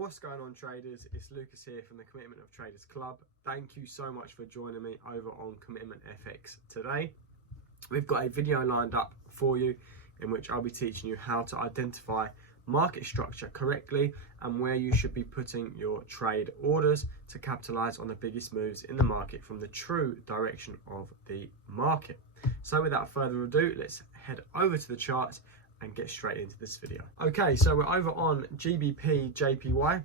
What's going on, traders? It's Lucas here from the Commitment of Traders Club. Thank you so much for joining me over on Commitment FX today. We've got a video lined up for you in which I'll be teaching you how to identify market structure correctly and where you should be putting your trade orders to capitalize on the biggest moves in the market from the true direction of the market. So without further ado, let's head over to the charts and get straight into this video. Okay, so we're over on GBPJPY.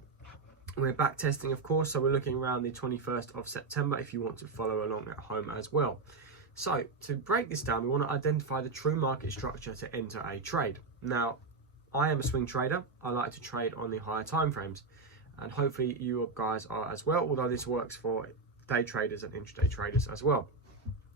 We're back testing, of course, so we're looking around the 21st of September if you want to follow along at home as well. So to break this down, we want to identify the true market structure to enter a trade. Now, I am a swing trader. I like to trade on the higher time frames, and hopefully you guys are as well, although this works for day traders and intraday traders as well.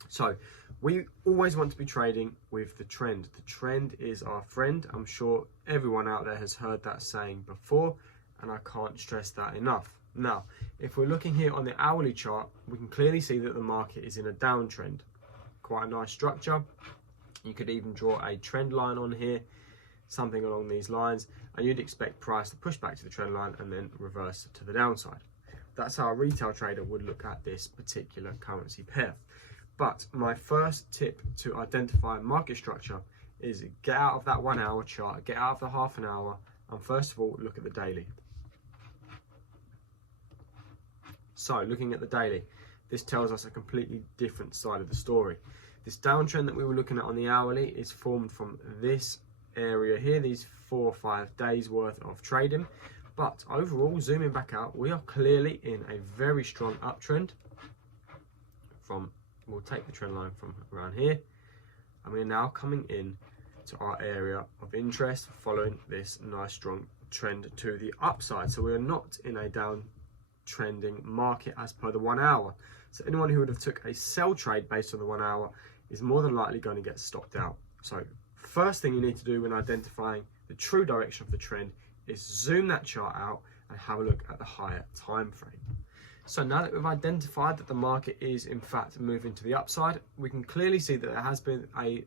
So we always want to be trading with the trend. The trend is our friend. I'm sure everyone out there has heard that saying before, and I can't stress that enough. Now, if we're looking here on the hourly chart, we can clearly see that the market is in a downtrend. Quite a nice structure. You could even draw a trend line on here, something along these lines, and you'd expect price to push back to the trend line and then reverse to the downside. That's how a retail trader would look at this particular currency pair. But my first tip to identify market structure is get out of that 1 hour chart, get out of the half an hour, and first of all, look at the daily. So looking at the daily, this tells us a completely different side of the story. This downtrend that we were looking at on the hourly is formed from this area here, these 4 or 5 days worth of trading. But overall, zooming back out, we are clearly in a very strong uptrend. We'll take the trend line from around here, and we're now coming in to our area of interest following this nice strong trend to the upside. So we're not in a downtrending market as per the 1 hour. So anyone who would have took a sell trade based on the 1 hour is more than likely going to get stopped out. So first thing you need to do when identifying the true direction of the trend is zoom that chart out and have a look at the higher time frame. So now that we've identified that the market is in fact moving to the upside, we can clearly see that there has been a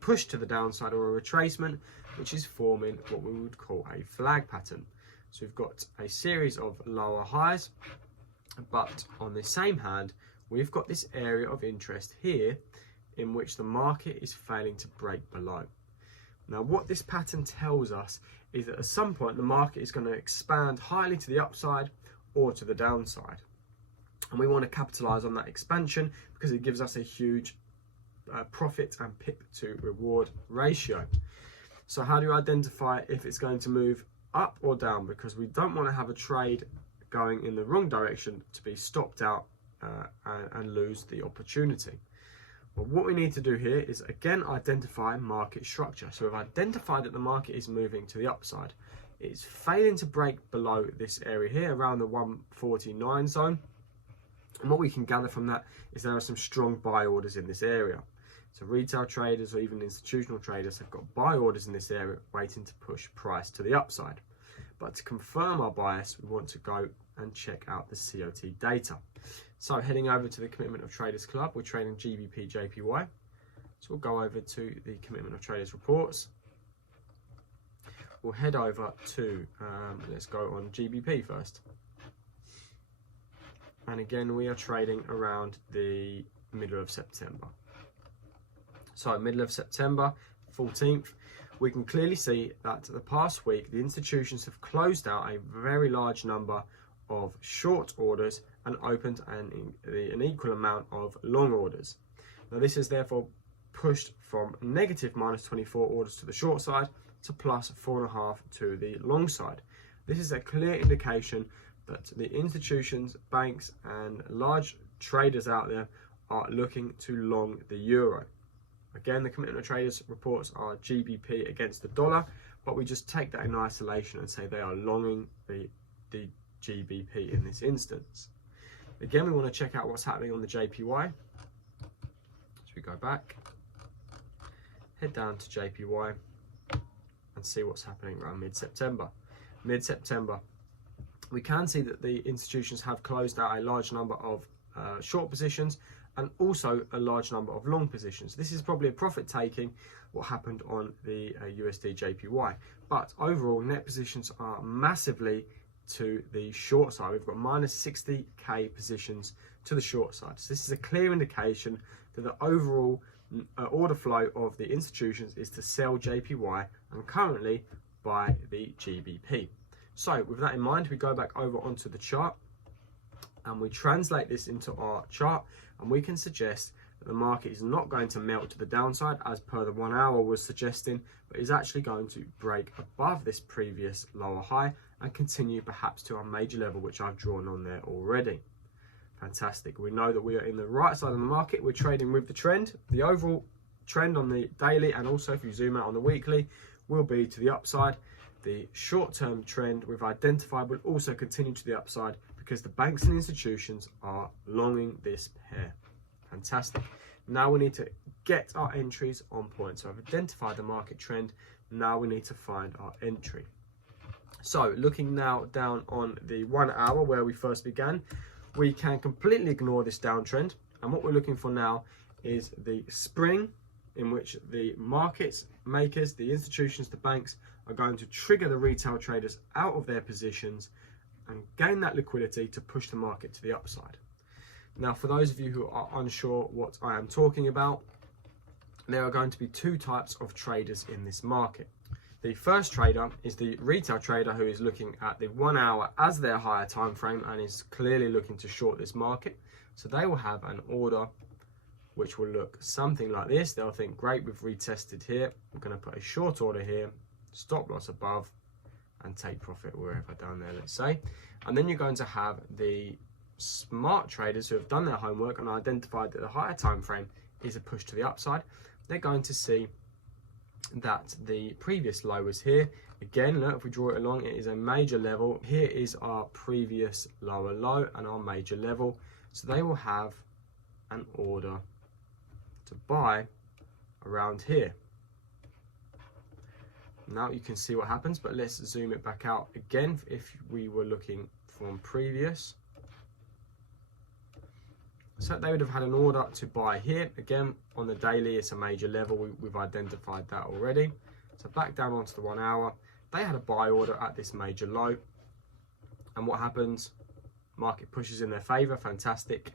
push to the downside or a retracement, which is forming what we would call a flag pattern. So we've got a series of lower highs, but on the same hand, we've got this area of interest here in which the market is failing to break below. Now, what this pattern tells us is that at some point the market is going to expand highly to the upside or to the downside, and we want to capitalize on that expansion because it gives us a huge profit and pip to reward ratio. So how do you identify if it's going to move up or down? Because we don't want to have a trade going in the wrong direction to be stopped out and lose the opportunity. Well, what we need to do here is again identify market structure. So we've identified that the market is moving to the upside. It's failing to break below this area here around the 149 zone. And what we can gather from that is there are some strong buy orders in this area. So retail traders or even institutional traders have got buy orders in this area waiting to push price to the upside. But to confirm our bias, we want to go and check out the COT data. So heading over to the Commitment of Traders Club, we're trading GBPJPY. So we'll go over to the Commitment of Traders reports. We'll head over to, let's go on GBP first. And again, we are trading around the middle of September. So middle of September, 14th, we can clearly see that the past week, the institutions have closed out a very large number of short orders and opened an equal amount of long orders. Now this is therefore pushed from negative -24 orders to the short side to plus 4.5 to the long side. This is a clear indication that the institutions, banks and large traders out there are looking to long the euro. Again, the Commitment of Traders reports are GBP against the dollar, but we just take that in isolation and say they are longing the GBP in this instance. Again, we want to check out what's happening on the JPY. So we go back, head down to JPY, and see what's happening around mid-September. Mid-September, we can see that the institutions have closed out a large number of short positions and also a large number of long positions. This is probably a profit taking what happened on the USD JPY, but overall net positions are massively to the short side. We've got minus 60k positions to the short side. So this is a clear indication that the overall order flow of the institutions is to sell JPY and currently buy the GBP. So with that in mind, we go back over onto the chart and we translate this into our chart, and we can suggest that the market is not going to melt to the downside as per the 1 hour was suggesting, but is actually going to break above this previous lower high and continue perhaps to our major level, which I've drawn on there already. Fantastic. We know that we are in the right side of the market. We're trading with the trend. The overall trend on the daily, and also if you zoom out on the weekly, will be to the upside. The short-term trend we've identified will also continue to the upside because the banks and institutions are longing this pair. Fantastic. Now we need to get our entries on point. So I've identified the market trend. Now we need to find our entry. So looking now down on the 1 hour where we first began, we can completely ignore this downtrend. And what we're looking for now is the spring in which the markets makers, the institutions, the banks are going to trigger the retail traders out of their positions and gain that liquidity to push the market to the upside. Now, for those of you who are unsure what I am talking about, there are going to be two types of traders in this market. The first trader is the retail trader who is looking at the 1 hour as their higher time frame and is clearly looking to short this market. So they will have an order which will look something like this. They'll think, great, we've retested here. I'm going to put a short order here, stop loss above, and take profit wherever down there, let's say. And then you're going to have the smart traders who have done their homework and identified that the higher time frame is a push to the upside. They're going to see that the previous low was here. Again, look, if we draw it along, it is a major level. Here is our previous lower low and our major level. So they will have an order to buy around here. Now you can see what happens, but let's zoom it back out again. If we were looking from previous, so they would have had an order to buy here. Again, on the daily, it's a major level. We've identified that already. So back down onto the 1 hour, they had a buy order at this major low. And what happens? Market pushes in their favor, fantastic.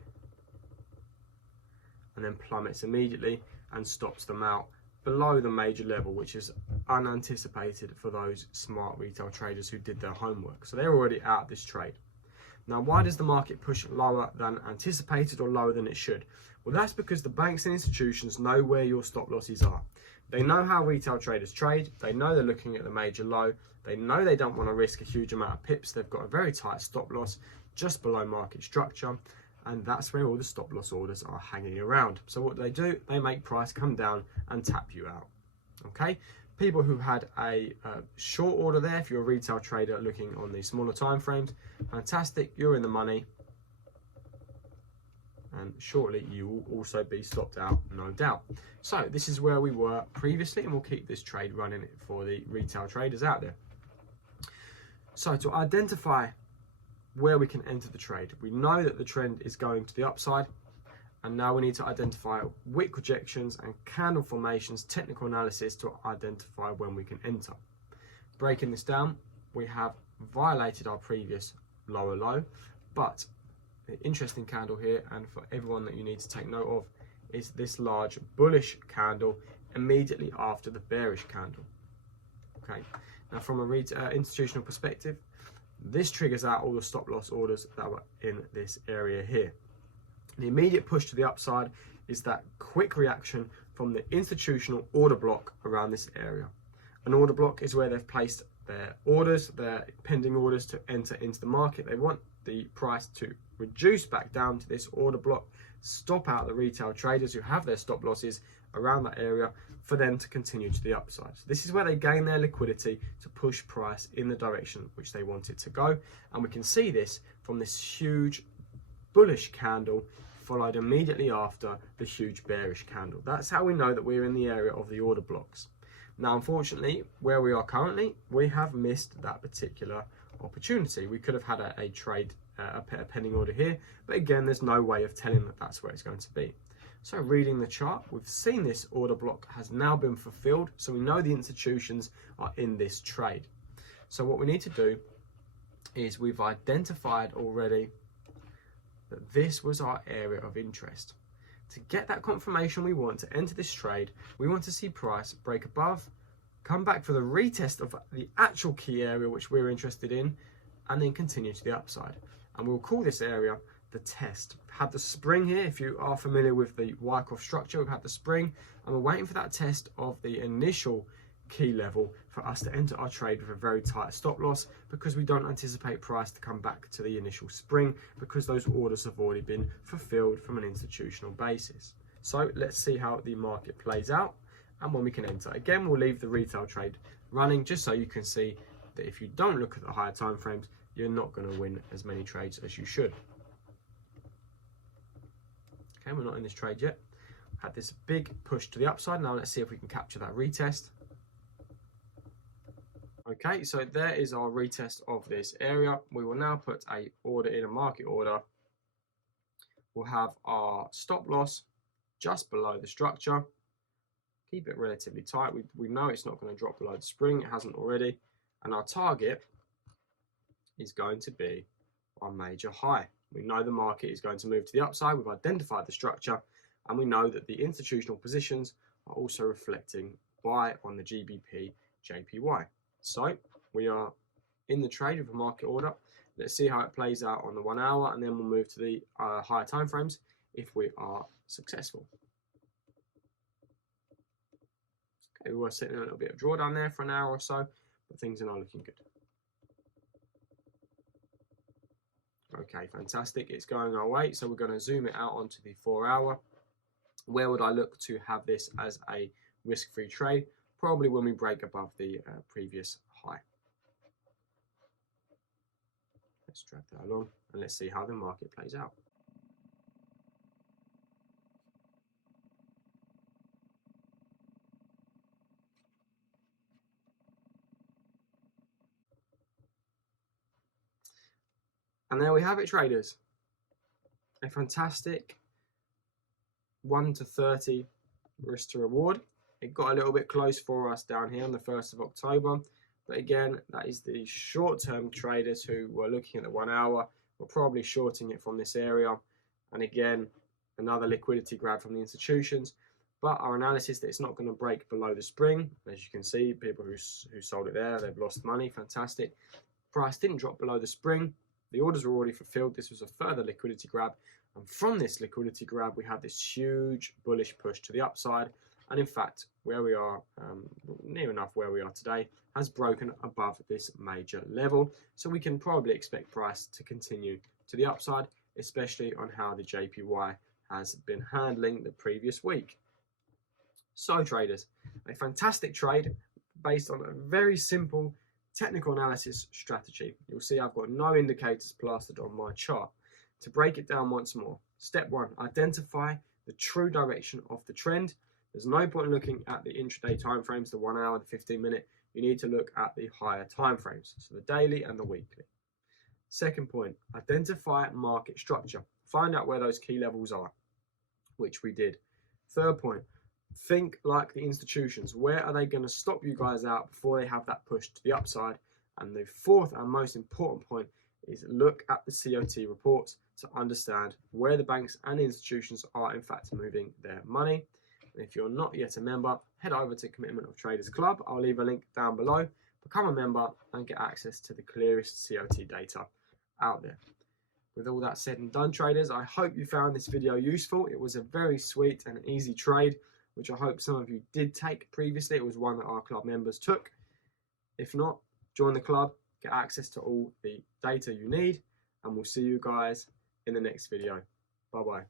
And then plummets immediately and stops them out below the major level, which is unanticipated for those smart retail traders who did their homework. So they're already out of this trade. Now, why does the market push lower than anticipated or lower than it should? Well, that's because the banks and institutions know where your stop losses are. They know how retail traders trade. They know they're looking at the major low. They know they don't want to risk a huge amount of pips. They've got a very tight stop loss just below market structure. And that's where all the stop loss orders are hanging around. So what do? They make price come down and tap you out. Okay? People who had a short order there, if you're a retail trader looking on the smaller time frames, fantastic, you're in the money. And shortly you will also be stopped out, no doubt. So this is where we were previously, and we'll keep this trade running for the retail traders out there. So to identify where we can enter the trade, we know that the trend is going to the upside, and now we need to identify wick rejections and candle formations, technical analysis to identify when we can enter. Breaking this down, we have violated our previous lower low, but the interesting candle here, and for everyone that you need to take note of, is this large bullish candle immediately after the bearish candle. Okay, now from a institutional perspective, this triggers out all the stop loss orders that were in this area here. The immediate push to the upside is that quick reaction from the institutional order block around this area. An order block is where they've placed their orders, their pending orders to enter into the market. They want the price to reduce back down to this order block, stop out the retail traders who have their stop losses around that area for them to continue to the upside. So this is where they gain their liquidity to push price in the direction which they want it to go. And we can see this from this huge bullish candle followed immediately after the huge bearish candle. That's how we know that we're in the area of the order blocks. Now, unfortunately, where we are currently, we have missed that particular opportunity. We could have had a trade, a pending order here, but again, there's no way of telling that that's where it's going to be. So reading the chart, we've seen this order block has now been fulfilled, so we know the institutions are in this trade. So what we need to do is we've identified already that this was our area of interest. To get that confirmation we want to enter this trade, we want to see price break above, come back for the retest of the actual key area which we're interested in, and then continue to the upside. And we'll call this area the test. We've had the spring here. If you are familiar with the Wyckoff structure, we've had the spring, and we're waiting for that test of the initial key level for us to enter our trade with a very tight stop loss, because we don't anticipate price to come back to the initial spring, because those orders have already been fulfilled from an institutional basis. So let's see how the market plays out and when we can enter. Again, we'll leave the retail trade running just so you can see that if you don't look at the higher time frames, you're not going to win as many trades as you should. Okay, we're not in this trade yet. Had this big push to the upside. Now let's see if we can capture that retest. Okay, so there is our retest of this area. We will now put a order in, a market order. We'll have our stop loss just below the structure. Keep it relatively tight. We know it's not going to drop below the spring. It hasn't already. And our target is going to be our major high. We know the market is going to move to the upside. We've identified the structure, and we know that the institutional positions are also reflecting buy on the GBPJPY. So we are in the trade with a market order. Let's see how it plays out on the 1 hour, and then we'll move to the higher time frames if we are successful. Okay, we were sitting in a little bit of drawdown there for an hour or so, but things are not looking good. Okay, fantastic. It's going our way. So we're going to zoom it out onto the 4 hour. Where would I look to have this as a risk-free trade? Probably when we break above the previous high. Let's drag that along and let's see how the market plays out. And there we have it, traders. A fantastic 1 to 30 risk to reward. It got a little bit close for us down here on the 1st of October. But again, that is the short-term traders who were looking at the 1 hour. We're probably shorting it from this area. And again, another liquidity grab from the institutions. But our analysis that it's not going to break below the spring. As you can see, people who sold it there, they've lost money. Fantastic. Price didn't drop below the spring. The orders were already fulfilled. This was a further liquidity grab. And from this liquidity grab, we had this huge bullish push to the upside. And in fact, where we are, near enough where we are today, has broken above this major level. So we can probably expect price to continue to the upside, especially on how the JPY has been handling the previous week. So traders, a fantastic trade based on a very simple technical analysis strategy. You'll see I've got no indicators plastered on my chart. To break it down once more, step 1, identify the true direction of the trend. There's no point looking at the intraday timeframes, the 1 hour, the 15-minute. You need to look at the higher timeframes, so the daily and the weekly. Second point, identify market structure. Find out where those key levels are, which we did. Third point, think like the institutions. Where are they going to stop you guys out before they have that push to the upside? And the fourth and most important point is look at the COT reports to understand where the banks and institutions are in fact moving their money. And if you're not yet a member, head over to Commitment of Traders Club. I'll leave a link down below. Become a member and get access to the clearest COT data out there. With all that said and done, traders, I hope you found this video useful. It was a very sweet and easy trade, which I hope some of you did take previously. It was one that our club members took. If not, join the club, get access to all the data you need, and we'll see you guys in the next video. Bye-bye.